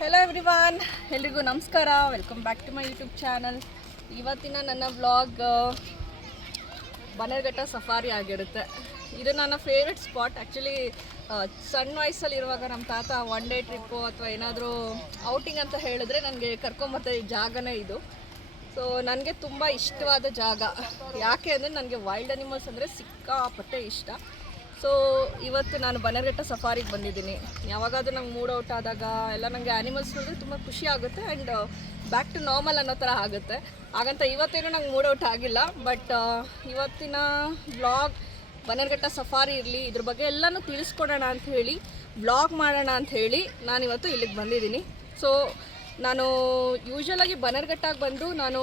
Hello everyone, ಎಲ್ರಿಗೂ ನಮಸ್ಕಾರ. Welcome back to my YouTube channel. ಇವತ್ತಿನ ನನ್ನ ವ್ಲಾಗ್ ಬನ್ನೇರುಘಟ್ಟ ಸಫಾರಿ ಆಗಿರುತ್ತೆ. ಇದು ನನ್ನ ಫೇವ್ರೆಟ್ ಸ್ಪಾಟ್. ಆ್ಯಕ್ಚುಲಿ ಸಣ್ಣ ವಯಸ್ಸಲ್ಲಿರುವಾಗ ನಮ್ಮ ತಾತ ಒನ್ ಡೇ ಟ್ರಿಪ್ಪು ಅಥವಾ ಏನಾದರೂ ಔಟಿಂಗ್ ಅಂತ ಹೇಳಿದ್ರೆ ನನಗೆ ಕರ್ಕೊಂಬತ್ತೆ ಈ ಜಾಗನೇ ಇದು. ಸೊ ನನಗೆ ತುಂಬ ಇಷ್ಟವಾದ ಜಾಗ. ಯಾಕೆ ಅಂದರೆ ನನಗೆ ವೈಲ್ಡ್ ಅನಿಮಲ್ಸ್ ಅಂದರೆ ಸಿಕ್ಕಾಪಟ್ಟೆ ಇಷ್ಟ. ಸೊ ಇವತ್ತು ನಾನು ಬನ್ನೇರುಘಟ್ಟ ಸಫಾರಿಗೆ ಬಂದಿದ್ದೀನಿ. ಯಾವಾಗಾದರೂ ನಂಗೆ ಮೂಡ್ ಔಟ್ ಆದಾಗ ಎಲ್ಲ ನನಗೆ ಆ್ಯನಿಮಲ್ಸ್ ನೋಡಿದ್ರೆ ತುಂಬ ಖುಷಿ ಆಗುತ್ತೆ ಆ್ಯಂಡ್ ಬ್ಯಾಕ್ ಟು ನಾರ್ಮಲ್ ಅನ್ನೋ ಥರ ಆಗುತ್ತೆ. ಹಾಗಂತ ಇವತ್ತೇನು ನಂಗೆ ಮೂಡ್ ಔಟ್ ಆಗಿಲ್ಲ. ಬಟ್ ಇವತ್ತಿನ ವ್ಲಾಗ್ ಬನ್ನೇರುಘಟ್ಟ ಸಫಾರಿ ಇರಲಿ, ಇದ್ರ ಬಗ್ಗೆ ಎಲ್ಲನೂ ತಿಳಿಸ್ಕೊಡೋಣ ಅಂತ ಹೇಳಿ, ವ್ಲಾಗ್ ಮಾಡೋಣ ಅಂತ ಹೇಳಿ ನಾನಿವತ್ತು ಇಲ್ಲಿಗೆ ಬಂದಿದ್ದೀನಿ. ಸೊ ನಾನು ಯೂಶ್ವಲಾಗಿ ಬನ್ನೇರುಘಟ್ಟಕ್ಕೆ ಬಂದು ನಾನು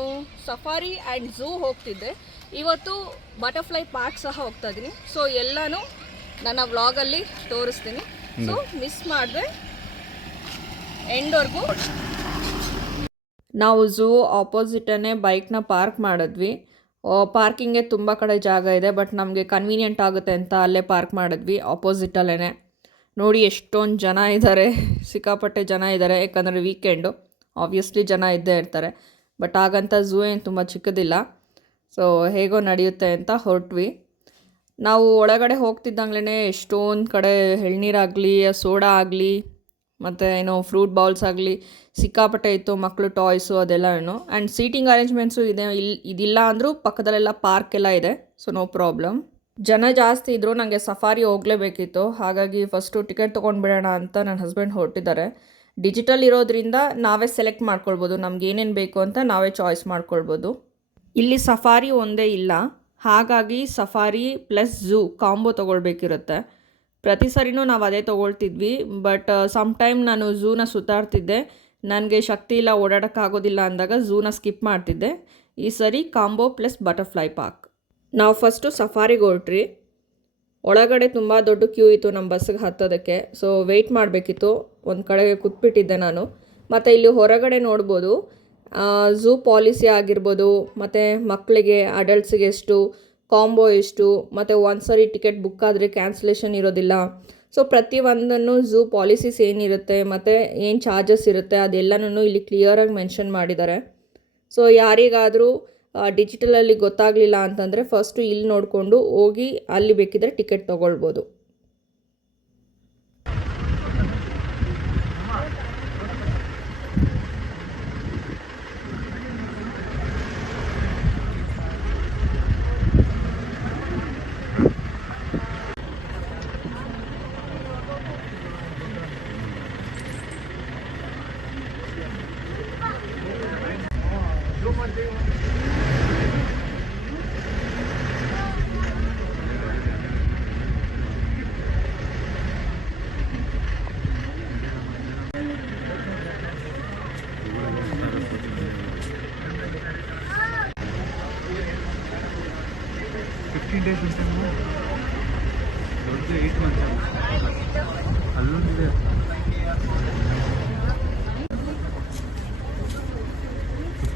ಸಫಾರಿ ಆ್ಯಂಡ್ ಝೂ ಹೋಗ್ತಿದ್ದೆ. ಇವತ್ತು ಬಟರ್ಫ್ಲೈ ಪಾರ್ಕ್ ಸಹ ಹೋಗ್ತಾ ಇದ್ದೀನಿ. ಸೊ ಎಲ್ಲನೂ ನನ್ನ ವ್ಲಾಗಲ್ಲಿ ತೋರಿಸ್ತೀನಿ. ಸೊ ಮಿಸ್ ಮಾಡಿದೆ ಎಂಡ್ವರೆಗೂ. ನಾವು ಝೂ ಆಪೋಸಿಟನ್ನೇ ಬೈಕ್ನ ಪಾರ್ಕ್ ಮಾಡಿದ್ವಿ. ಪಾರ್ಕಿಂಗ್ಗೆ ತುಂಬ ಕಡೆ ಜಾಗ ಇದೆ, ಬಟ್ ನಮಗೆ ಕನ್ವೀನಿಯೆಂಟ್ ಆಗುತ್ತೆ ಅಂತ ಅಲ್ಲೇ ಪಾರ್ಕ್ ಮಾಡಿದ್ವಿ ಆಪೋಸಿಟಲ್ಲೇ. ನೋಡಿ ಎಷ್ಟೊಂದು ಜನ ಇದ್ದಾರೆ, ಸಿಕ್ಕಾಪಟ್ಟೆ ಜನ ಇದ್ದಾರೆ. ಯಾಕಂದರೆ ವೀಕೆಂಡು ಆಬ್ವಿಯಸ್ಲಿ ಜನ ಇದ್ದೇ ಇರ್ತಾರೆ. ಬಟ್ ಹಾಗಂತ ಝೂ ಏನು ತುಂಬ ಚಿಕ್ಕದಿಲ್ಲ. ಸೊ ಹೇಗೋ ನಡೆಯುತ್ತೆ ಅಂತ ಹೊರಟ್ವಿ. ನಾವು ಒಳಗಡೆ ಹೋಗ್ತಿದ್ದಂಗ್ಲೇ ಎಷ್ಟೊಂದು ಕಡೆ ಎಳ್ನೀರಾಗಲಿ, ಸೋಡಾ ಆಗಲಿ, ಮತ್ತು ಏನೋ ಫ್ರೂಟ್ ಬೌಲ್ಸ್ ಆಗಲಿ ಸಿಕ್ಕಾಪಟ್ಟೆ ಇತ್ತು. ಮಕ್ಕಳು ಟಾಯ್ಸು ಅದೆಲ್ಲನೂ. ಆ್ಯಂಡ್ ಸೀಟಿಂಗ್ ಅರೇಂಜ್ಮೆಂಟ್ಸು ಇದೆ. ಇದಿಲ್ಲ ಅಂದರೂ ಪಕ್ಕದಲ್ಲೆಲ್ಲ ಪಾರ್ಕ್ ಎಲ್ಲ ಇದೆ. So no problem. ಜನ ಜಾಸ್ತಿ ಇದ್ದರು. ನನಗೆ ಸಫಾರಿ ಹೋಗಲೇಬೇಕಿತ್ತು. ಹಾಗಾಗಿ ಫಸ್ಟು ಟಿಕೆಟ್ ತೊಗೊಂಡ್ಬಿಡೋಣ ಅಂತ ನನ್ನ ಹಸ್ಬೆಂಡ್ ಹೊರಟಿದ್ದಾರೆ. ಡಿಜಿಟಲ್ ಇರೋದ್ರಿಂದ ನಾವೇ ಸೆಲೆಕ್ಟ್ ಮಾಡ್ಕೊಳ್ಬೋದು, ನಮ್ಗೆ ಏನೇನು ಬೇಕು ಅಂತ ನಾವೇ ಚಾಯ್ಸ್ ಮಾಡ್ಕೊಳ್ಬೋದು. ಇಲ್ಲಿ ಸಫಾರಿ ಒಂದೇ ಇಲ್ಲ, ಹಾಗಾಗಿ ಸಫಾರಿ ಪ್ಲಸ್ ಝೂ ಕಾಂಬೋ ತೊಗೊಳ್ಬೇಕಿರುತ್ತೆ. ಪ್ರತಿ ಸರಿನೂ ನಾವು ಅದೇ ತೊಗೊಳ್ತಿದ್ವಿ. ಬಟ್ ಸಮ್ಟೈಮ್ ನಾನು ಝೂನ ಸುತ್ತಾಡ್ತಿದ್ದೆ. ನನಗೆ ಶಕ್ತಿ ಇಲ್ಲ, ಓಡಾಡೋಕ್ಕಾಗೋದಿಲ್ಲ ಅಂದಾಗ ಝೂನ ಸ್ಕಿಪ್ ಮಾಡ್ತಿದ್ದೆ. ಈ ಸರಿ ಕಾಂಬೋ ಪ್ಲಸ್ ಬಟರ್ಫ್ಲೈ ಪಾರ್ಕ್. ನಾವು ಫಸ್ಟು ಸಫಾರಿಗೆ ಹೊರಟ್ರಿ. ಒಳಗಡೆ ತುಂಬ ದೊಡ್ಡ ಕ್ಯೂ ಇತ್ತು ನಮ್ಮ ಬಸ್ಸಿಗೆ ಹತ್ತೋದಕ್ಕೆ. ಸೊ ವೆಯ್ಟ್ ಮಾಡಬೇಕಿತ್ತು. ಒಂದು ಕಡೆಗೆ ಕೂತ್ಬಿಟ್ಟಿದ್ದೆ ನಾನು. ಮತ್ತು ಇಲ್ಲಿ ಹೊರಗಡೆ ನೋಡ್ಬೋದು ಝೂ ಪಾಲಿಸಿ ಆಗಿರ್ಬೋದು, ಮತ್ತು ಮಕ್ಕಳಿಗೆ ಅಡಲ್ಟ್ಸಿಗೆ ಎಷ್ಟು, ಕಾಂಬೋ ಎಷ್ಟು, ಮತ್ತು ಒಂದು ಸರಿ ಟಿಕೆಟ್ ಬುಕ್ ಆದರೆ ಕ್ಯಾನ್ಸಲೇಷನ್ ಇರೋದಿಲ್ಲ. ಸೊ ಪ್ರತಿಯೊಂದನ್ನು ಝೂ ಪಾಲಿಸೀಸ್ ಏನಿರುತ್ತೆ ಮತ್ತು ಏನು ಚಾರ್ಜಸ್ ಇರುತ್ತೆ ಅದೆಲ್ಲನೂ ಇಲ್ಲಿ ಕ್ಲಿಯರಾಗಿ ಮೆನ್ಷನ್ ಮಾಡಿದ್ದಾರೆ. ಸೊ ಯಾರಿಗಾದರೂ ಡಿಜಿಟಲಲ್ಲಿ ಗೊತ್ತಾಗಲಿಲ್ಲ ಅಂತಂದರೆ ಫಸ್ಟು ಇಲ್ಲಿ ನೋಡಿಕೊಂಡು ಹೋಗಿ ಅಲ್ಲಿ ಬೇಕಿದ್ರೆ ಟಿಕೆಟ್ ತೊಗೊಳ್ಬೋದು. days ఉంటాము. 8 months ಅಲ್ಲೊಂದಿದೆ.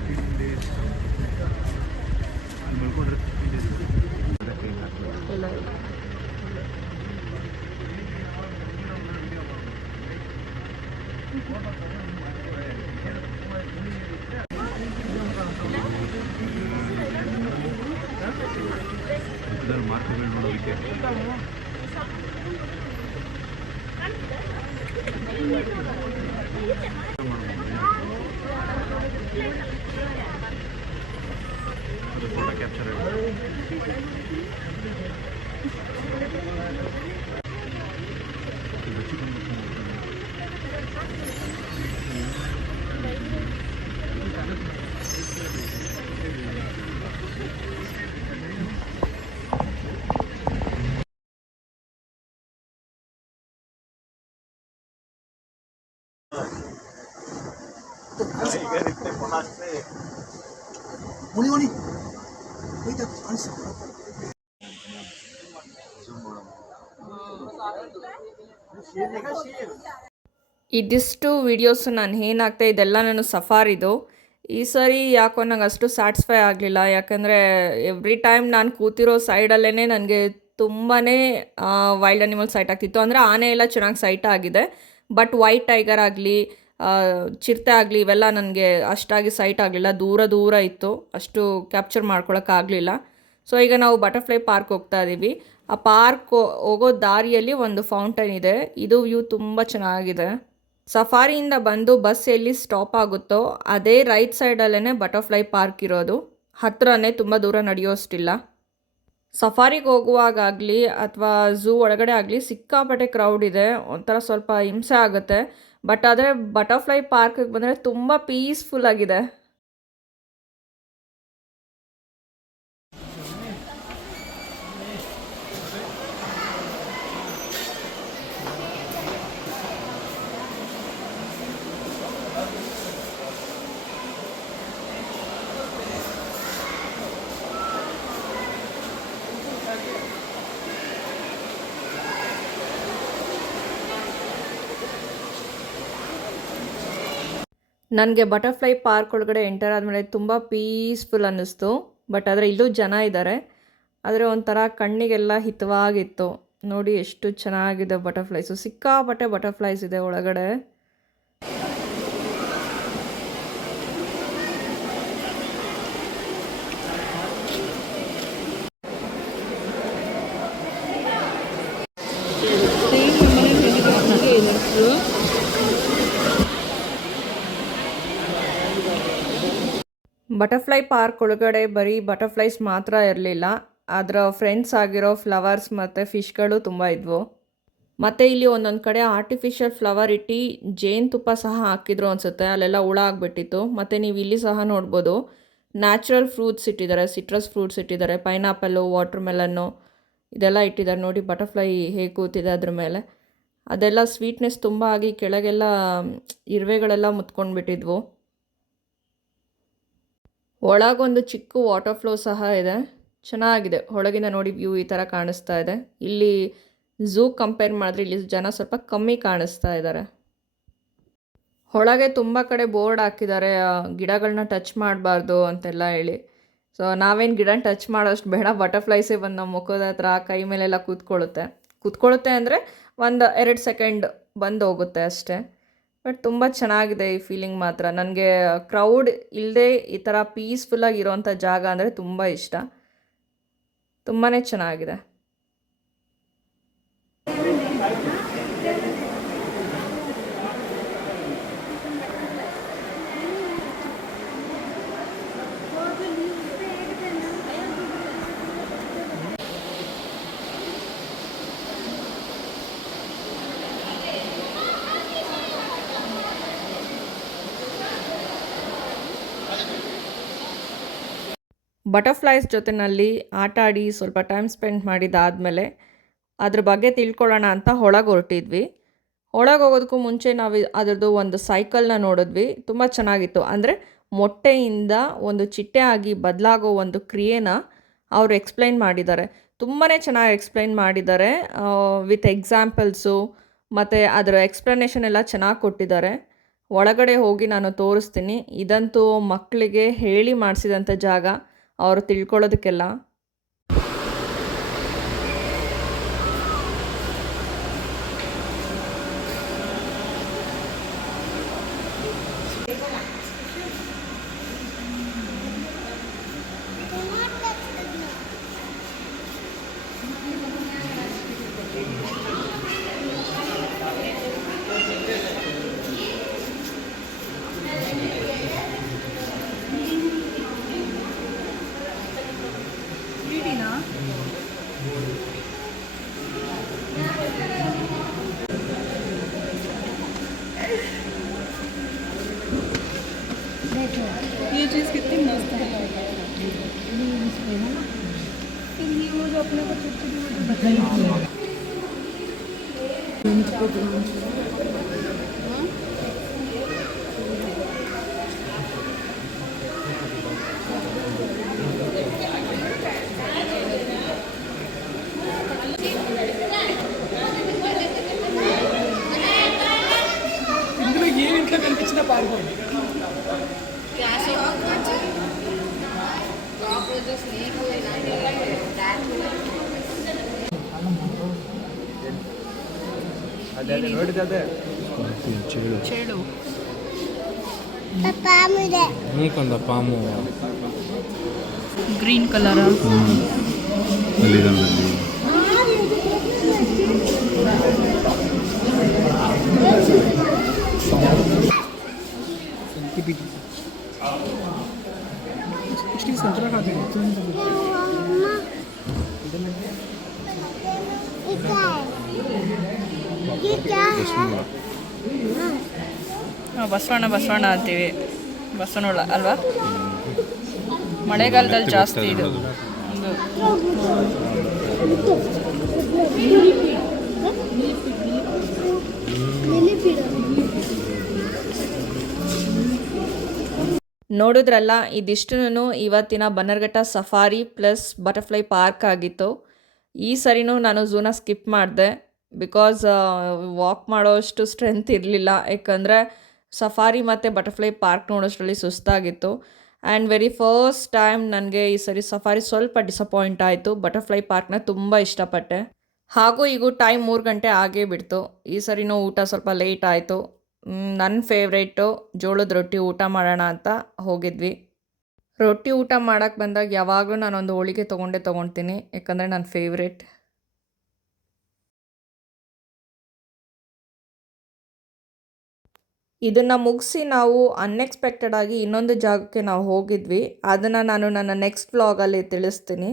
15 days ಮಲ್ಕೊಂಡ್ರೆ 15 days ಅದಕ್ಕೆ ಇಲ್ಲ ಮಾರ್ಕ್ಗಳು ನೋಡೋದಕ್ಕೆ ಫೋಟೋ ಕ್ಯಾಪ್ಚರ್ ಇದಿಷ್ಟು ವೀಡಿಯೋಸು ನಾನು ಏನಾಗ್ತಾ ಇದೆಲ್ಲ ನಾನು ಸಫಾರಿದು. ಈ ಸರಿ ಯಾಕೋ ನಂಗೆ ಅಷ್ಟು ಸ್ಯಾಟಿಸ್ಫೈ ಆಗಲಿಲ್ಲ. ಯಾಕಂದರೆ ಎವ್ರಿ ಟೈಮ್ ನಾನು ಕೂತಿರೋ ಸೈಡಲ್ಲೇ ನನಗೆ ತುಂಬಾ ವೈಲ್ಡ್ ಅನಿಮಲ್ ಸೈಟ್ ಆಗ್ತಿತ್ತು. ಅಂದರೆ ಆನೆ ಎಲ್ಲ ಚೆನ್ನಾಗಿ ಸೈಟ್ ಆಗಿದೆ. ಬಟ್ ವೈಟ್ ಟೈಗರ್ ಆಗಲಿ ಚಿರತೆ ಆಗಲಿ ಇವೆಲ್ಲ ನನಗೆ ಅಷ್ಟಾಗಿ ಸೈಟ್ ಆಗಲಿಲ್ಲ, ದೂರ ದೂರ ಇತ್ತು, ಅಷ್ಟು ಕ್ಯಾಪ್ಚರ್ ಮಾಡ್ಕೊಳಕ್ಕಾಗಲಿಲ್ಲ. ಸೊ ಈಗ ನಾವು ಬಟರ್ಫ್ಲೈ ಪಾರ್ಕ್ ಹೋಗ್ತಾ ಇದ್ದೀವಿ. ಆ ಪಾರ್ಕ್ ಹೋಗೋ ದಾರಿಯಲ್ಲಿ ಒಂದು ಫೌಂಟೈನ್ ಇದೆ. ಇದು ವ್ಯೂ ತುಂಬ ಚೆನ್ನಾಗಿದೆ. ಸಫಾರಿಯಿಂದ ಬಂದು ಬಸ್ ಎಲ್ಲಿ ಸ್ಟಾಪ್ ಆಗುತ್ತೋ ಅದೇ ರೈಟ್ ಸೈಡಲ್ಲೇ ಬಟರ್ಫ್ಲೈ ಪಾರ್ಕ್ ಇರೋದು. ಹತ್ತಿರನೇ, ತುಂಬ ದೂರ ನಡೆಯೋಷ್ಟಿಲ್ಲ. ಸಫಾರಿಗೆ ಹೋಗುವಾಗಲಿ ಅಥವಾ ಝೂ ಒಳಗಡೆ ಆಗಲಿ ಸಿಕ್ಕಾಪಟ್ಟೆ ಕ್ರೌಡ್ ಇದೆ, ಒಂಥರ ಸ್ವಲ್ಪ ಹಿಂಸೆ ಆಗುತ್ತೆ. ಬಟ್ ಆದರೆ ಬಟರ್ಫ್ಲೈ ಪಾರ್ಕಿಗೆ ಬಂದರೆ ತುಂಬ ಪೀಸ್ಫುಲ್ ಆಗಿದೆ. ನನಗೆ ಬಟರ್ಫ್ಲೈ ಪಾರ್ಕ್ ಒಳಗಡೆ ಎಂಟರ್ ಆದಮೇಲೆ ತುಂಬ ಪೀಸ್ಫುಲ್ ಅನ್ನಿಸ್ತು. ಬಟ್ ಆದರೆ ಇಲ್ಲೂ ಜನ ಇದ್ದಾರೆ, ಆದರೆ ಒಂಥರ ಕಣ್ಣಿಗೆಲ್ಲ ಹಿತವಾಗಿತ್ತು. ನೋಡಿ ಎಷ್ಟು ಚೆನ್ನಾಗಿದೆ ಬಟರ್ಫ್ಲೈಸು, ಸಿಕ್ಕಾಪಟ್ಟೆ ಬಟರ್ಫ್ಲೈಸ್ ಇದೆ ಒಳಗಡೆ. ಬಟರ್ಫ್ಲೈ ಪಾರ್ಕ್ ಒಳಗಡೆ ಬರೀ ಬಟರ್ಫ್ಲೈಸ್ ಮಾತ್ರ ಇರಲಿಲ್ಲ, ಅದರ ಫ್ರೆಂಡ್ಸ್ ಆಗಿರೋ ಫ್ಲವರ್ಸ್ ಮತ್ತು ಫಿಶ್ಗಳು ತುಂಬ ಇದ್ವು. ಮತ್ತು ಇಲ್ಲಿ ಒಂದೊಂದು ಕಡೆ ಆರ್ಟಿಫಿಷಿಯಲ್ ಫ್ಲವರ್ ಇಟ್ಟು ಜೇನುತುಪ್ಪ ಸಹ ಹಾಕಿದ್ರು ಅನಿಸುತ್ತೆ, ಅಲ್ಲೆಲ್ಲ ಹುಳ ಆಗಿಬಿಟ್ಟಿತ್ತು. ಮತ್ತು ನೀವು ಇಲ್ಲಿ ಸಹ ನೋಡ್ಬೋದು ನ್ಯಾಚುರಲ್ ಫ್ರೂಟ್ಸ್ ಇಟ್ಟಿದ್ದಾರೆ, ಸಿಟ್ರಸ್ ಫ್ರೂಟ್ಸ್ ಇಟ್ಟಿದ್ದಾರೆ, ಪೈನಾಪಲ್ಲು, ವಾಟರ್ ಮೆಲನ್ನು ಇದೆಲ್ಲ ಇಟ್ಟಿದ್ದಾರೆ. ನೋಡಿ ಬಟರ್ಫ್ಲೈ ಹೇಗೆ ಕೂತಿದೆ ಅದ್ರ ಮೇಲೆ. ಅದೆಲ್ಲ ಸ್ವೀಟ್ನೆಸ್ ತುಂಬ ಆಗಿ ಕೆಳಗೆಲ್ಲ ಇರುವೆಗಳೆಲ್ಲ ಮುತ್ಕೊಂಡ್ಬಿಟ್ಟಿದ್ವು. ಒಳಗೊಂದು ಚಿಕ್ಕ ವಾಟರ್ ಫ್ಲೋ ಸಹ ಇದೆ, ಚೆನ್ನಾಗಿದೆ. ಒಳಗಿಂದ ನೋಡಿ ವ್ಯೂ ಈ ಥರ ಕಾಣಿಸ್ತಾ ಇದೆ. ಇಲ್ಲಿ ಝೂ ಕಂಪೇರ್ ಮಾಡಿದ್ರೆ ಇಲ್ಲಿ ಜನ ಸ್ವಲ್ಪ ಕಮ್ಮಿ ಕಾಣಿಸ್ತಾ ಇದ್ದಾರೆ. ಒಳಗೆ ತುಂಬ ಕಡೆ ಬೋರ್ಡ್ ಹಾಕಿದ್ದಾರೆ, ಗಿಡಗಳನ್ನ ಟಚ್ ಮಾಡಬಾರ್ದು ಅಂತೆಲ್ಲ ಹೇಳಿ. ಸೊ ನಾವೇನು ಗಿಡ ಟಚ್ ಮಾಡೋಷ್ಟು ಬೇಡ, ಬಟರ್ಫ್ಲೈಸೇ ಬಂದು ನಮ್ಮ ಮುಖದ ಹತ್ರ ಕೈ ಮೇಲೆಲ್ಲ ಕೂತ್ಕೊಳ್ಳುತ್ತೆ ಅಂದರೆ 1-2 ಸೆಕೆಂಡ್ ಬಂದು ಹೋಗುತ್ತೆ ಅಷ್ಟೇ. ಬಟ್ ತುಂಬ ಚೆನ್ನಾಗಿದೆ ಈ ಫೀಲಿಂಗ್ ಮಾತ್ರ. ನನಗೆ ಕ್ರೌಡ್ ಇಲ್ಲದೆ ಈ ಥರ ಪೀಸ್ಫುಲ್ಲಾಗಿ ಇರೋವಂಥ ಜಾಗ ಅಂದರೆ ತುಂಬ ಇಷ್ಟ, ತುಂಬಾ ಚೆನ್ನಾಗಿದೆ. ಬಟರ್ಫ್ಲೈಸ್ ಜೊತೆಯಲ್ಲಿ ಆಟ ಆಡಿ ಸ್ವಲ್ಪ ಟೈಮ್ ಸ್ಪೆಂಡ್ ಮಾಡಿದ್ದಾದಮೇಲೆ ಅದ್ರ ಬಗ್ಗೆ ತಿಳ್ಕೊಳ್ಳೋಣ ಅಂತ ಒಳಗೆ ಹೊರಟಿದ್ವಿ. ಒಳಗೆ ಹೋಗೋದಕ್ಕೂ ಮುಂಚೆ ನಾವು ಅದರದ್ದು ಒಂದು ಸೈಕಲ್ನ ನೋಡಿದ್ವಿ, ತುಂಬ ಚೆನ್ನಾಗಿತ್ತು. ಅಂದರೆ ಮೊಟ್ಟೆಯಿಂದ ಒಂದು ಚಿಟ್ಟೆ ಆಗಿ ಬದಲಾಗೋ ಒಂದು ಕ್ರಿಯೆನ ಅವರು ಎಕ್ಸ್ಪ್ಲೈನ್ ಮಾಡಿದ್ದಾರೆ. ತುಂಬಾ ಚೆನ್ನಾಗಿ ಎಕ್ಸ್ಪ್ಲೈನ್ ಮಾಡಿದ್ದಾರೆ, ವಿತ್ ಎಕ್ಸಾಂಪಲ್ಸು ಮತ್ತು ಅದರ ಎಕ್ಸ್ಪ್ಲನೇಷನ್ ಎಲ್ಲ ಚೆನ್ನಾಗಿ ಕೊಟ್ಟಿದ್ದಾರೆ. ಒಳಗಡೆ ಹೋಗಿ ನಾನು ತೋರಿಸ್ತೀನಿ. ಇದಂತೂ ಮಕ್ಕಳಿಗೆ ಹೇಳಿ ಮಾಡಿಸಿದಂಥ ಜಾಗ, ಅವರು ತಿಳ್ಕೊಳ್ಳೋದಕ್ಕೆಲ್ಲ. ये चीज़ कितनी मस्त है। ये वो जो अपने को छोटी छोटी वो जो बताई ये इनका कनिపించిన పార్క్ ಅದೇ ನೋಡಿದೆ ಚೇಳು ಹ್ಞೂ ಪಾಮು ಗ್ರೀನ್ ಕಲರ ಅಲ್ಲಿದಂದಲ್ಲಿ ಬಸವಣ್ಣ ಅಂತೀವಿ ಬಸವನೊಳ ಅಲ್ವಾ ಮಳೆಗಾಲದಲ್ಲಿ ಜಾಸ್ತಿ ಇದು ನೋಡಿದ್ರಲ್ಲ ಇದಿಷ್ಟು ಇವತ್ತಿನ Bannerghatta safari plus butterfly park ಆಗಿತ್ತು. ಈ ಸರಿನೂ ನಾನು ಝೂನ ಸ್ಕಿಪ್ ಮಾಡಿದೆ ಬಿಕಾಸ್ ವಾಕ್ ಮಾಡೋಷ್ಟು ಸ್ಟ್ರೆಂತ್ ಇರಲಿಲ್ಲ. ಯಾಕಂದರೆ ಸಫಾರಿ ಮತ್ತು ಬಟರ್ಫ್ಲೈ ಪಾರ್ಕ್ ನೋಡೋಷ್ಟರಲ್ಲಿ ಸುಸ್ತಾಗಿತ್ತು. ಆ್ಯಂಡ್ ವೆರಿ ಫಸ್ಟ್ ಟೈಮ್ ನನಗೆ ಈ ಸರಿ ಸಫಾರಿ ಸ್ವಲ್ಪ ಡಿಸಪಾಯಿಂಟ್ ಆಯಿತು. ಬಟರ್ಫ್ಲೈ ಪಾರ್ಕ್ನ ತುಂಬ ಇಷ್ಟಪಟ್ಟೆ. ಹಾಗೂ ಈಗ ಟೈಮ್ 3 ಗಂಟೆ ಆಗೇ ಬಿಡ್ತು. ಈ ಸರಿನೂ ಊಟ ಸ್ವಲ್ಪ ಲೇಟ್ ಆಯಿತು. ನನ್ನ ಫೇವ್ರೇಟು ಜೋಳದ ರೊಟ್ಟಿ ಊಟ ಮಾಡೋಣ ಅಂತ ಹೋಗಿದ್ವಿ. ರೊಟ್ಟಿ ಊಟ ಮಾಡೋಕ್ಕೆ ಬಂದಾಗ ಯಾವಾಗಲೂ ನಾನೊಂದು ಹೋಳಿಗೆ ತೊಗೊಳ್ತೀನಿ. ಯಾಕಂದರೆ ನನ್ನ ಫೇವ್ರೇಟ್. ಇದನ್ನು ಮುಗಿಸಿ ನಾವು ಅನ್ಎಕ್ಸ್ಪೆಕ್ಟೆಡ್ ಆಗಿ ಇನ್ನೊಂದು ಜಾಗಕ್ಕೆ ನಾವು ಹೋಗಿದ್ವಿ. ಅದನ್ನು ನಾನು ನನ್ನ ನೆಕ್ಸ್ಟ್ ವ್ಲಾಗಲ್ಲಿ ತಿಳಿಸ್ತೀನಿ.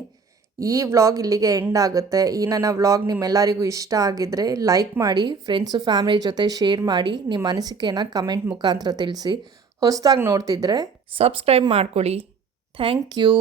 ಈ ವ್ಲಾಗ್ ಇಲ್ಲಿಗೆ ಎಂಡ್ ಆಗುತ್ತೆ. ಈ ನನ್ನ ವ್ಲಾಗ್ ನಿಮ್ಮೆಲ್ಲರಿಗೂ ಇಷ್ಟ ಆಗಿದ್ದರೆ ಲೈಕ್ ಮಾಡಿ, ಫ್ರೆಂಡ್ಸು ಫ್ಯಾಮಿಲಿ ಜೊತೆ ಶೇರ್ ಮಾಡಿ, ನಿಮ್ಮ ಅನಿಸಿಕೆಯನ್ನು ಕಮೆಂಟ್ ಮುಖಾಂತರ ತಿಳಿಸಿ. ಹೊಸದಾಗಿ ನೋಡ್ತಿದ್ರೆ ಸಬ್ಸ್ಕ್ರೈಬ್ ಮಾಡ್ಕೊಳ್ಳಿ. Thank you.